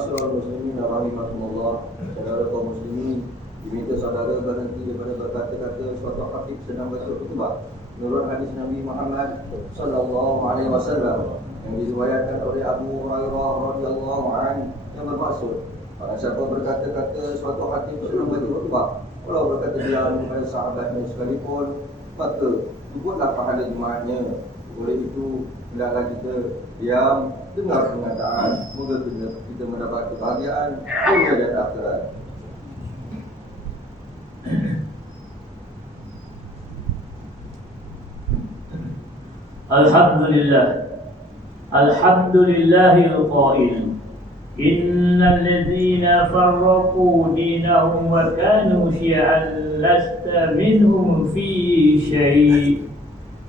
Masyaallah muslimin rahimakumullah. Saudara kaum muslimin, diminta saudara berhenti daripada berkata-kata suatu khatib sedang baca khutbah menurut hadis Nabi Muhammad sallallahu alaihi wasallam yang diriwayatkan oleh Abu Hurairah radhiyallahu anhu yang bermaksud, pada siapa berkata-kata suatu khatib sedang baca khutbah, kalau berkata diam kepada sahabatnya sekalipun, maka cukuplah pahala jemaatnya. Oleh itu, hendaklah kita diam, dengar pengataan, semoga kita mendapat kebahagiaan dunia dan akhirat. Alhamdulillah, alhamdulillahil qail, innal ladzina farraqu dinahum wa kanu syi'an lasta minhum fi syai'.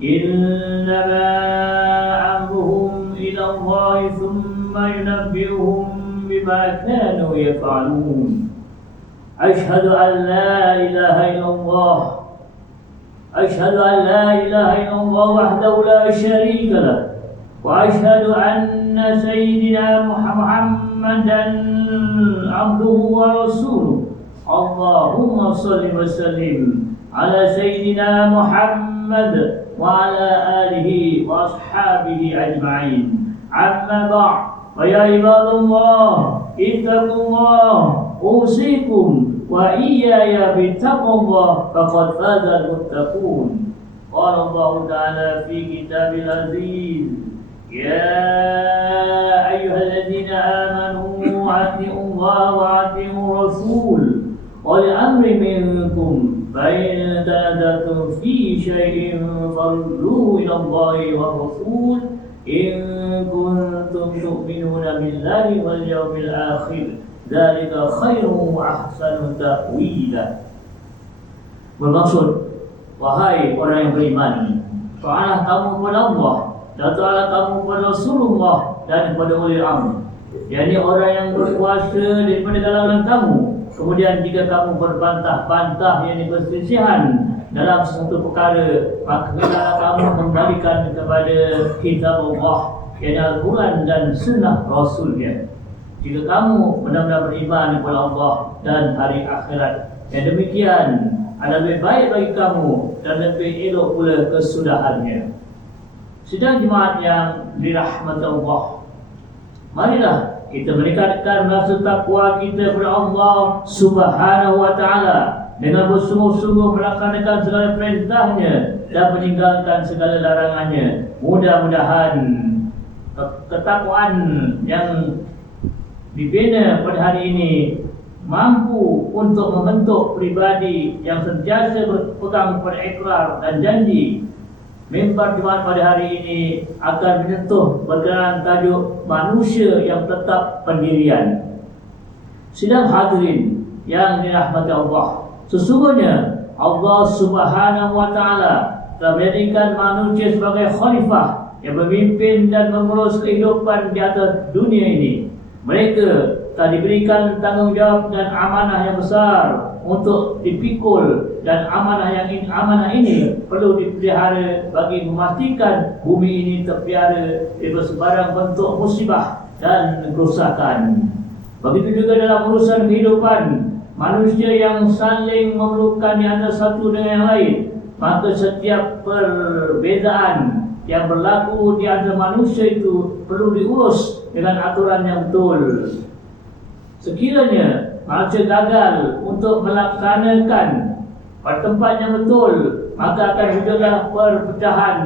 إنما أمرهم إلى الله ثم ينبئهم بما كانوا يفعلون. أشهد أن لا إله إلا الله، أشهد أن لا إله إلا الله وحده لا شريك له، وأشهد أن سيدنا محمدا عبده ورسوله. اللهم صل وسلم على سيدنا محمد وعلى آله وأصحابه أجمعين. أما بعد، فيا عباد الله اتقوا الله، أوصيكم وإياي بتقوى الله، فقد فاز المتقون. قال الله تعالى في كتابه العزيز: يا أيها الذين آمنوا أطيعوا الله وأطيعوا الرسول ولأمر منكم فإن تنازعتم في شيء فردوه إلى الله والرسول إن كنتم تؤمنون بالله واليوم الآخر ذلك خير وأحسن تأويلا. Bermaksud, wahai orang yang beriman, taatlah kamu kepada Allah dan taatlah kamu kepada Rasulullah dan kepada ulil amr, yakni orang yang berkuasa daripada kalangan kamu. Kemudian jika kamu berbantah-bantah yang berselisihan dalam sesuatu perkara, maka hendaklah kamu kembalikan kepada kitab Allah, yakni Al-Quran dan sunnah Rasulnya. Jika kamu benar-benar beriman kepada Allah dan hari akhirat, yang demikian adalah lebih baik bagi kamu dan lebih elok pula kesudahannya. Sidang jemaat yang dirahmati Allah, marilah kita meningkatkan rasa takwa kita kepada Allah Subhanahu wa taala dengan bersungguh-sungguh melaksanakan segala perintahnya dan meninggalkan segala larangannya. Mudah-mudahan ketakwaan yang dibina pada hari ini mampu untuk membentuk pribadi yang sentiasa berpegang pada ikrar dan janji. Mimbar Jumaat pada hari ini akan menyentuh berkenaan tajuk manusia yang tetap pendirian. Sidang hadirin yang dirahmati Allah, sesungguhnya Allah Subhanahu wa taala telah menjadikan manusia sebagai khalifah yang memimpin dan mengurus kehidupan di atas dunia ini. Mereka telah diberikan tanggungjawab dan amanah yang besar untuk dipikul, dan amanah ini perlu dipelihara bagi memastikan bumi ini terpelihara dari sebarang bentuk musibah dan kerusakan. Begitu juga dalam urusan kehidupan manusia yang saling memerlukan di antara satu dengan yang lain, maka setiap perbezaan yang berlaku di antara manusia itu perlu diurus dengan aturan yang betul. Sekiranya manusia gagal untuk melaksanakan pada tempat yang betul, maka akan muncullah perpecahan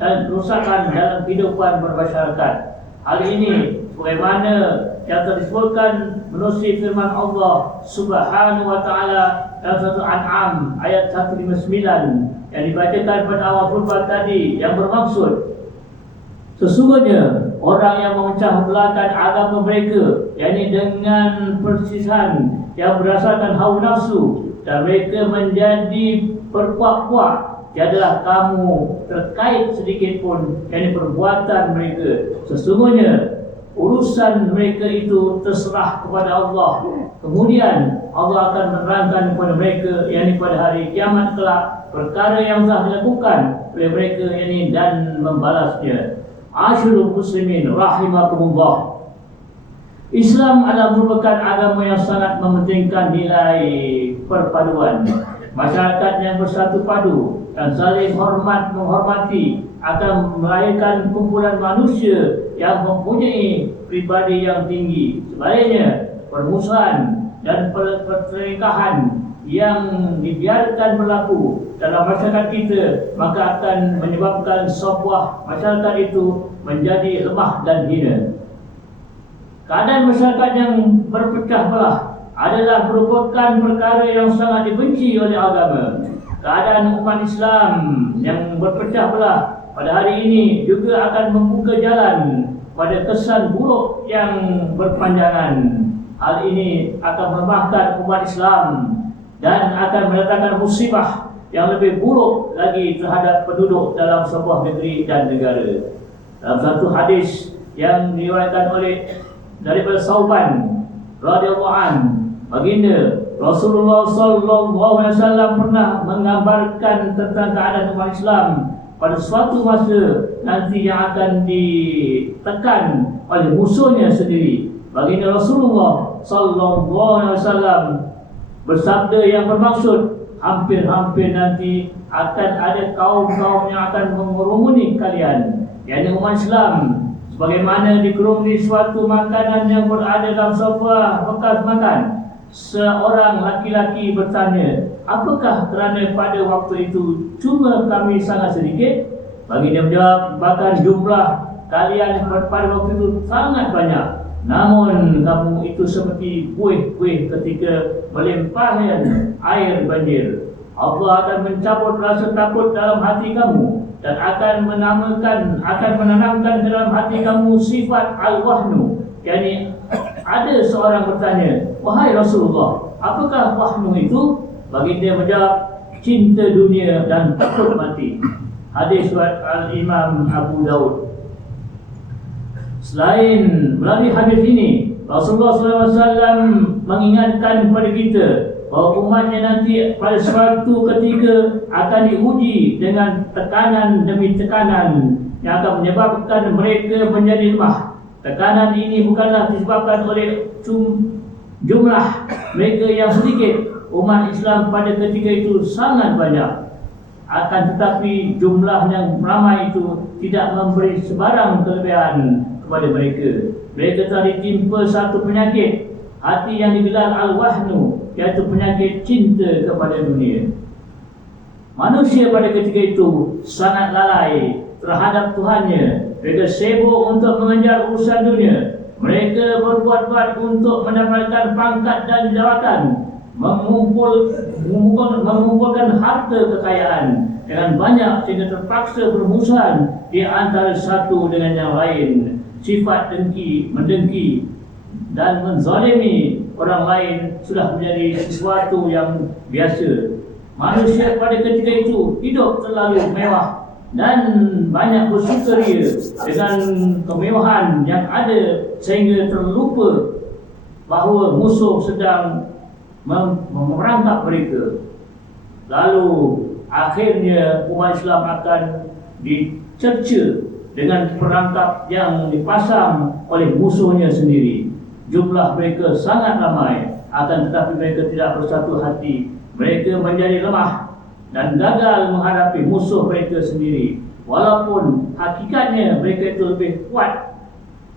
dan kerusakan dalam kehidupan bermasyarakat. Hal ini sebagaimana yang telah disebutkan menerusi firman Allah Subhanahu wa taala dalam surah Al-An'am ayat 159 yang dibacakan pada awal khutbah tadi, yang bermaksud, sesungguhnya orang yang memecah belahkan agama mereka, yakni dengan persisahan yang berdasarkan hawa nafsu, dan mereka menjadi berkuak-kuak, tiadalah kamu terkait sedikit pun yakni perbuatan mereka. Sesungguhnya urusan mereka itu terserah kepada Allah. Kemudian Allah akan menerangkan kepada mereka, yakni pada hari kiamat kelak, perkara yang telah dilakukan oleh mereka, yakni dan membalasnya. Asyurul muslimin rahimakumullah, Islam adalah merupakan agama yang sangat mementingkan nilai perpaduan. Masyarakat yang bersatu padu dan saling menghormati akan melahirkan kumpulan manusia yang mempunyai pribadi yang tinggi. Sebaliknya, permusuhan dan perselingkuhan yang dibiarkan berlaku dalam masyarakat kita maka akan menyebabkan sebuah masyarakat itu menjadi lemah dan hina. Keadaan masyarakat yang berpecah belah adalah merupakan perkara yang sangat dibenci oleh agama. Keadaan umat Islam yang berpecah belah pada hari ini juga akan membuka jalan pada kesan buruk yang berpanjangan. Hal ini akan melemahkan umat Islam dan akan mendatangkan musibah yang lebih buruk lagi terhadap penduduk dalam sebuah negeri dan negara. Dalam satu hadis yang diriwayatkan oleh daripada Sauban radhiyallahu an, baginda Rasulullah sallallahu alaihi wasallam pernah menggambarkan tentang keadaan umat Islam pada suatu masa nanti yang akan ditekan oleh musuhnya sendiri. Baginda Rasulullah sallallahu alaihi wasallam bersabda yang bermaksud hampir-hampir nanti akan ada kaum-kaum yang akan mengerumuni kalian, yakni umat Islam, sebagaimana dikerumuni suatu makanan yang berada dalam sebuah bekas makan. Seorang laki-laki bertanya, apakah kerana pada waktu itu cuma kami sangat sedikit? Baginda menjawab, bahkan jumlah kalian pada waktu itu sangat banyak, namun kamu itu seperti buih-buih ketika melimpahkan air banjir. Allah akan mencabut rasa takut dalam hati kamu dan akan menanamkan dalam hati kamu sifat al-wahnu. Yani ada seorang bertanya, wahai Rasulullah, apakah wahnu itu? Baginda menjawab, cinta dunia dan takut mati. Hadis riwayat Al-Imam Abu Daud. Selain melalui hadis ini, Rasulullah SAW mengingatkan kepada kita bahawa umatnya nanti pada suatu ketika akan diuji dengan tekanan demi tekanan yang akan menyebabkan mereka menjadi lemah. Tekanan ini bukanlah disebabkan oleh jumlah mereka yang sedikit. Umat Islam pada ketika itu sangat banyak. Akan tetapi jumlah yang ramai itu tidak memberi sebarang kelebihan kepada mereka. Mereka telah ditimpa satu penyakit hati yang digelar al-wahnu, iaitu penyakit cinta kepada dunia. Manusia pada ketika itu sangat lalai terhadap Tuhannya. Mereka sibuk untuk mengejar urusan dunia. Mereka berbuat-buat untuk mendapatkan pangkat dan jawatan, mengumpulkan harta kekayaan dengan banyak sehingga terpaksa bermusuhan di antara satu dengan yang lain. Sifat mendengki dan menzalimi orang lain sudah menjadi sesuatu yang biasa. Manusia pada ketika itu hidup terlalu mewah dan banyak bersukaria dengan kemewahan yang ada sehingga terlupa bahawa musuh sedang memerangkap mereka. Lalu akhirnya umat Islam akan dicerca dengan perangkap yang dipasang oleh musuhnya sendiri. Jumlah mereka sangat ramai, akan tetapi mereka tidak bersatu hati. Mereka menjadi lemah dan gagal menghadapi musuh mereka sendiri. Walaupun hakikatnya mereka itu lebih kuat.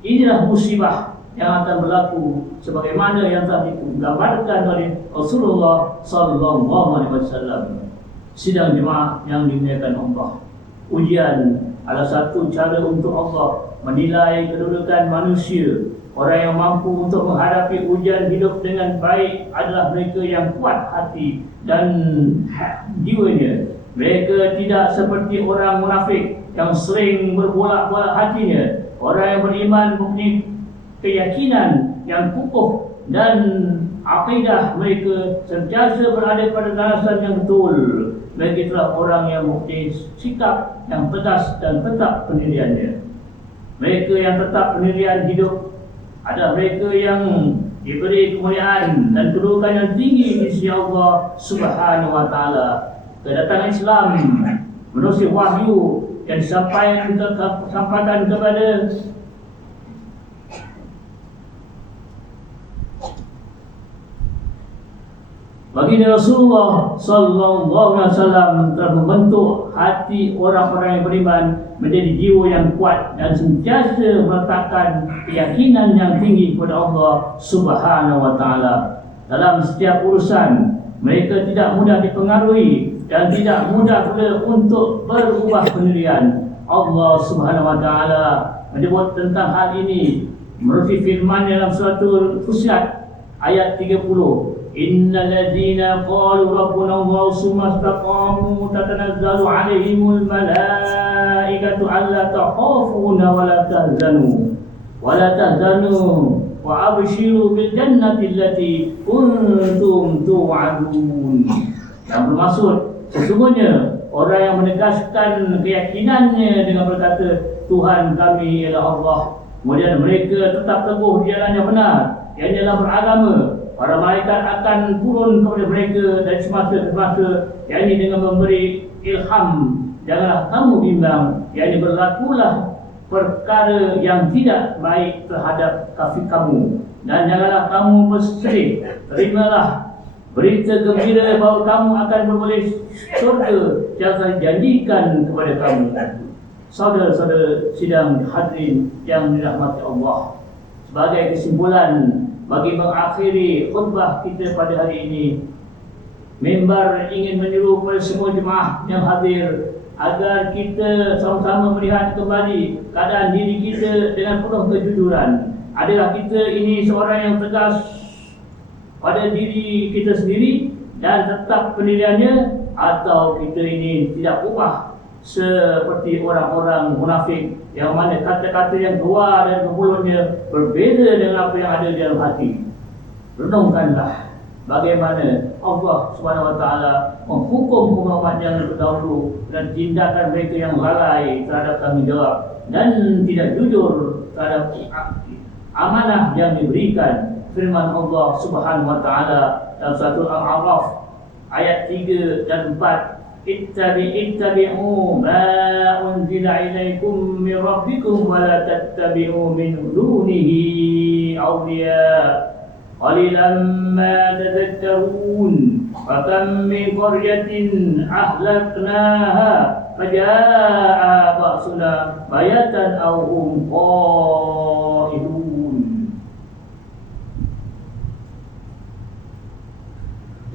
Inilah musibah yang akan berlaku sebagaimana yang telah digambarkan oleh Rasulullah sallallahu alaihi wasallam. Sidang jemaah yang dimuliakan Allah, ujian adalah satu cara untuk Allah menilai kedudukan manusia. Orang yang mampu untuk menghadapi ujian hidup dengan baik adalah mereka yang kuat hati dan jiwanya. Mereka tidak seperti orang munafik yang sering berbolak-balik hatinya. Orang yang beriman mempunyai keyakinan yang kukuh dan akidah mereka sentiasa berada pada landasan yang betul. Mereka itulah orang yang mempunyai sikap yang tegas dan tetap pendiriannya. Mereka yang tetap pendirian hidup ada mereka yang diberi kemuliaan dan kedudukan yang tinggi di sisi Allah Subhanahu wa taala. Kedatangan Islam menerusi wahyu yang disampaikan kepada Baginda Rasulullah sallallahu alaihi wasallam telah membentuk hati orang-orang yang beriman menjadi jiwa yang kuat dan sentiasa meletakkan keyakinan yang tinggi kepada Allah Subhanahu wa taala. Dalam setiap urusan, mereka tidak mudah dipengaruhi dan tidak mudah pula untuk berubah pendirian. Allah Subhanahu wa taala menyebut tentang hal ini melalui firman dalam surah Fussilat ayat 30. Innal ladzina qalu rabbuna Allah summa istaqamu tatanazzalu alaihimul malaikatu alla takhafu wa la tahzanu wa abshiru bil jannati allati kuntum tu'adun. Yang bermaksud sesungguhnya orang yang menegaskan keyakinannya dengan berkata Tuhan kami ialah Allah, kemudian mereka tetap teguh di jalan yang benar, yang dalam beragama, para malaikat akan turun kepada mereka dari semasa ke semasa, yakni dengan memberi ilham. Janganlah kamu bimbang, yakni berlakulah perkara yang tidak baik terhadap kafir kamu, dan janganlah kamu bersedih. Terimalah berita gembira bahawa kamu akan beroleh syurga yang telah dijanjikan kepada kamu. Saudara-saudara sidang hadirin yang dirahmati Allah, sebagai kesimpulan bagi mengakhiri khutbah kita pada hari ini, member ingin menyuruh kepada semua jemaah yang hadir agar kita sama-sama melihat kembali keadaan diri kita dengan penuh kejujuran. Adakah kita ini seorang yang tegas pada diri kita sendiri dan tetap pendiriannya, atau kita ini tidak ubah seperti orang-orang munafik yang mana kata-kata yang keluar dari mulutnya berbeza dengan apa yang ada di dalam hati. Renungkanlah bagaimana Allah Subhanahu wa taala menghukum umat yang terdahulu dan tindakan mereka yang lalai terhadap tanggungjawab dan tidak jujur terhadap amanah yang diberikan. Firman Allah Subhanahu wa taala dalam surah Al-A'raf ayat 3 dan 4, ittabi'u ma unzila ilaikum min rabbikum wa la tattabi'u min dunihi awliya qalilan ma tadhakkarun wa kam min qaryatin ahlaknaha faja'a ba'suna bayatan aw hum qailun.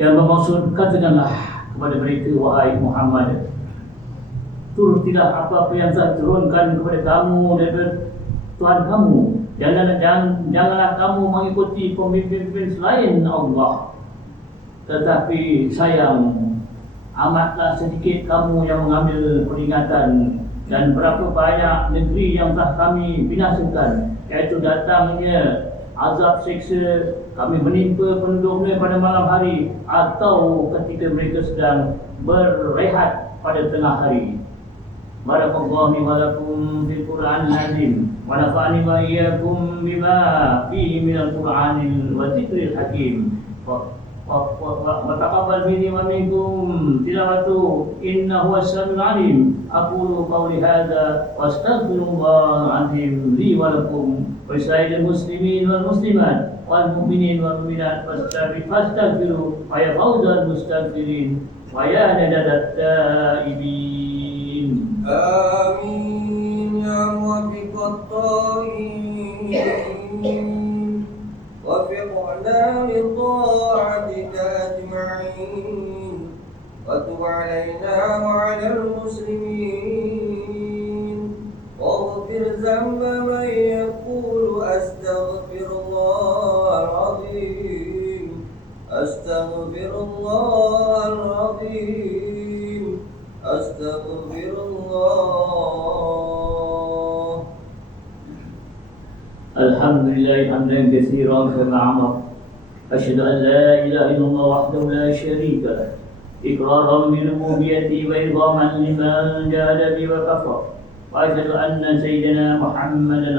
Yang bermaksud, katakanlah kepada mereka, wahai Muhammad, turutilah apa-apa yang telah turunkan kepada kamu dari Tuhan kamu. Janganlah kamu mengikuti pemimpin-pemimpin selain Allah. Tetapi sayang, amatlah sedikit kamu yang mengambil peringatan, dan berapa banyak negeri yang telah kami binasakan, iaitu datangnya azab siksa kami menimpa penduduknya pada malam hari atau ketika mereka sedang berehat pada tengah hari. Barakallahu wa lakum fil Qur'anil azim wa nafa'ani wa iyyakum bima fihi minal Qur'anil wa dzikril hakim. Wa taqabbal minni wa minkum tilawatu innahu was-sami'ul 'alim. Aqulu qawli hadza wa astaghfirullah azim li wa lakum wa lisa'iril muslimin wal muslimat wal mu'minin wal mu'minat fastaghfiru wa ya fawzal mustaghfirin wa ya nadadat taibin. Amin ya muwaffiqat ta'imin وفقنا لطاعتك أجمعين وتب علينا وعلى المسلمين واغفر ذنب من يقول أستغفر الله العظيم أستغفر الله العظيم أستغفر الله. Alhamdulillah hamdan katsiran kama amar. Asyhadu an la ilaha illallah wahdahu la syarika lah. Iqraran bi rububiyyati wa idhaman liman jahada bi wa kafar. Wa asyhadu anna sayyidina Muhammadan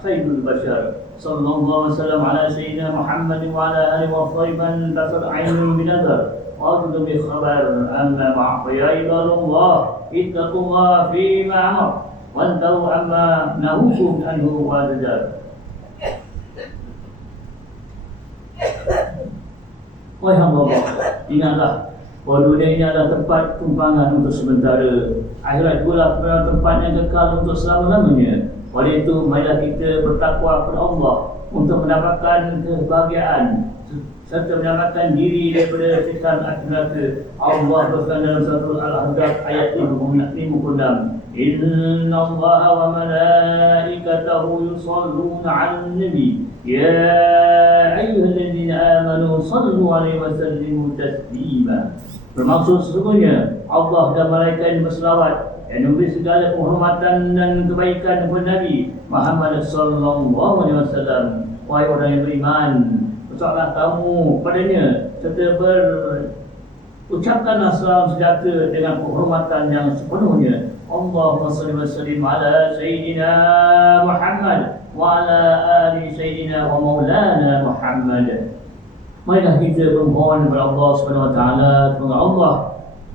sayyidul bashar. Sallallahu alaihi wasallam ala sayyidina Muhammad wa ala alihi wa sahbihi tasar ainun bi nazar. Wa a'udzu bi khabar amma ba'd. Ya ibadallah, ittaqullaha fi ma amar wa antahu amma nahukum anhu wa zajar. Wahai hamba Allah, Ingatlah bahawa dunia ini adalah tempat tumpangan untuk sementara. Akhirat pula adalah tempat yang kekal untuk selama-lamanya. Oleh itu, marilah kita bertakwa kepada Allah untuk mendapatkan kebahagiaan serta menyelamatkan diri daripada siksa api neraka. Allah berfirman dalam surah Al-Ahzab ayat 56, Inna Allah wa malaikatahu yusalluna 'alan nabi ya ayyuhalladzina amanu sallu 'alaihi wa sallimu taslima. Bermaksud sesungguhnya Allah dan malaikat berselawat yang memberi segala penghormatan dan kebaikan kepada Nabi Muhammad sallallahu alaihi wasallam. Wahai orang yang beriman, bersolatlah kamu padanya serta berucapkanlah salam sejahtera dengan penghormatan yang sepenuhnya. Allahumma salli wa sallim ala sayyidina Muhammad wa ala ali sayyidina wa maulana Muhammad. Marilah kita bermohon kepada Allah Subhanahu wa taala, semoga Allah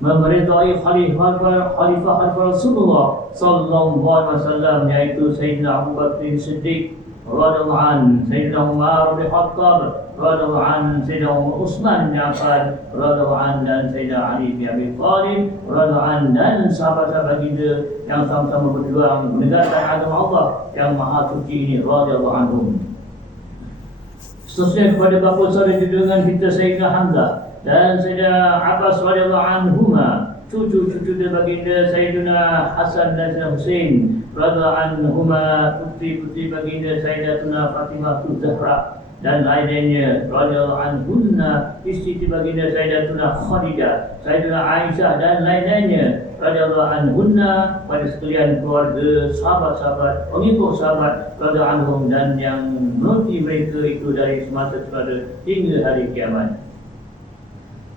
memeridai khalifah Rasulullah sallallahu alaihi wasallam, yaitu Sayyidina Abu Bakar Siddiq radhiyallahu anhu, Sayyidina Umar bin Khattab radhiyallahu anhu, Sayyidina Utsman bin Affan radhiyallahu anhu, dan Sayyidina Ali bin Abi Thalib radhiyallahu anhu, dan sahabat-sahabat kita yang sama-sama berjuang menegakkan agama Allah yang maha suci ini radhiyallahu anhum. Seterusnya kepada bapa saudara junjungan kita Sayyidina Hamzah dan Sayyidina Abbas radhiyallahu anhuma, cucu-cucu baginda Sayyidina Hasan dan Sayyidina Husain radhiyallahu anhuma, putri-putri baginda Sayyidatuna Fatimah Zahra dan lainnya radhiyallahu anhunna, istri baginda Sayyidatuna Khadijah, Sayyidina Aisyah dan lain-lainnya radhiyallahu anhunna, pada sekalian keluarga, sahabat-sahabat, pengikut sahabat radhiyallahu anhum, dan yang menuruti mereka itu dari semasa terada hingga hari kiamat.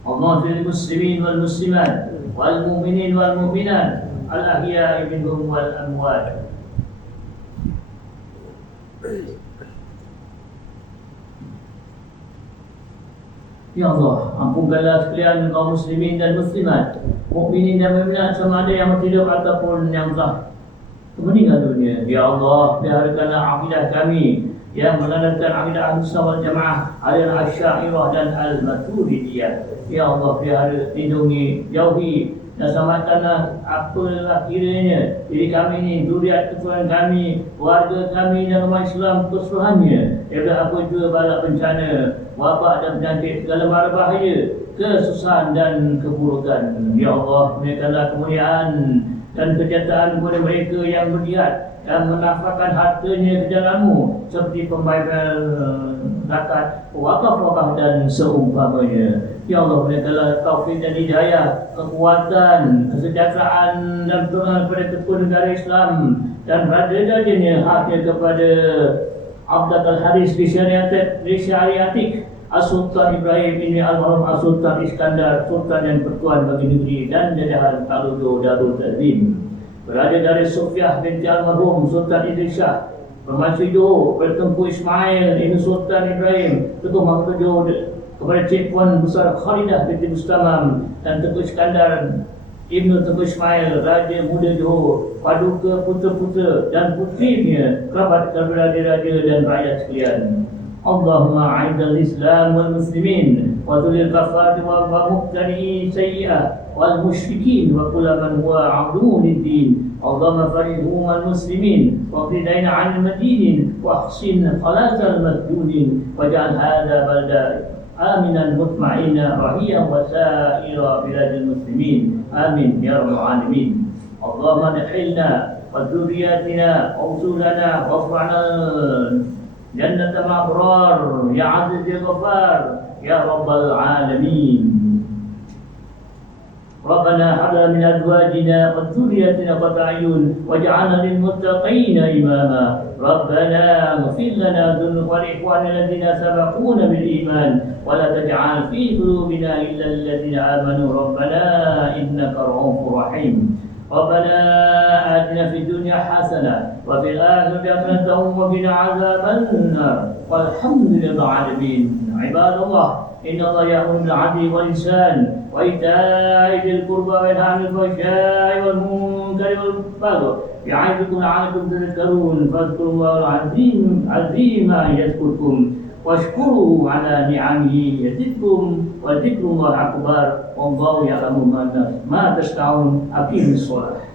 Allah fil muslimin wal muslimat wal mu'minin wal mu'minat al ahya'i minhum wal amwat. Ya Allah, ampunkanlah sekalian kaum muslimin dan muslimat, mukminin dan mukminat, sama ada yang hidup ataupun yang telah meninggal dunia. Ya Allah, peliharakanlah akidah kami yang mengandalkan akidah Ahlussunnah wal Jamaah, aliran Asy'ariyah dan Al-Maturidiyah. Ya Allah, pelihara, lindungi, jauhi dan selamatkanlah apalah kiranya diri kami ini, zuriat keturunan kami, warga kami dan umat Islam keseluruhannya daripada apa jua bala bencana, wabak dan penyakit, segala mara bahaya, kesusahan dan keburukan. Ya Allah, berikanlah kemuliaan dan kejayaan kepada mereka yang berjihad dan menafkahkan hartanya ke jalan-Mu, seperti pembayaran zakat, wakaf dan seumpamanya. Ya Allah, berikanlah taufik dan hidayah, kekuatan, kesejahteraan dan pertolongan kepada ketua negara Islam dan raja-rajanya, haknya kepada Abdul Al-Haris Bisyariatik, As-Sultan Ibrahim ini Al-Mahrum As-Sultan Iskandar, Sultan dan Pertuan bagi negeri dan jajahan Talujo Darul Tazim, berada dari Sofiah binti Al-Mahrum Sultan Idris Shah, Permaisuri Johor, Bertengku Ismail ini Sultan Ibrahim, Teguh Mahkota Johor, kepada Cik Puan Besar Khalidah binti Mustamam dan Teguh Iskandar Ibnu Teguh Ismail, Raja Muda Johor, paduka putra-putra dan putrinya, kerabat raja-raja dan rakyat sekalian. Allahumma a'idal Islam wal muslimin wa dhulil kafat wa muqtadi sayyi'ah wal musyrikin wa kullaman huwa a'dumu lid-din. Allahumma farihum al muslimin wa qidayna 'an madinin wa ahsin khalasal masjudin waj'al hadha balda aminan mutma'inna rahiyan wa sa'ira biladil muslimin. Amin ya rabbal alamin. Allahumma adkhilna wa dhurriyyatina wa usulana wa waf'ana jannat al-abrar ya aziz ya ghaffar ya rabbal alamin. ربنا هب لنا من ازواجنا وذرياتنا قرة اعين واجعلنا للمتقين اماما. ربنا اغفر لنا ذنوبنا ولاخواننا الذين سبقونا بالايمان ولا تجعل في قلوبنا الا الذين امنوا ربنا انك رؤوف رحيم. ربنا آتنا في الدنيا حسنة وفي الآخرة حسنة وقنا عذاب النار والحمد لله رب العالمين. عباد الله، إن الله يأمر بالعدل والإحسان وإيتاء ذي القربى وينهى عن الفحشاء والمنكر والبغي يعظكم لعلكم تذكرون. فاذكروا الله العظيم يذكركم washkuru ala ni'amihi yazidkum wa dzikrullahi akbar wallahu ya'lamu ma tasna'un. Aqimis shalah.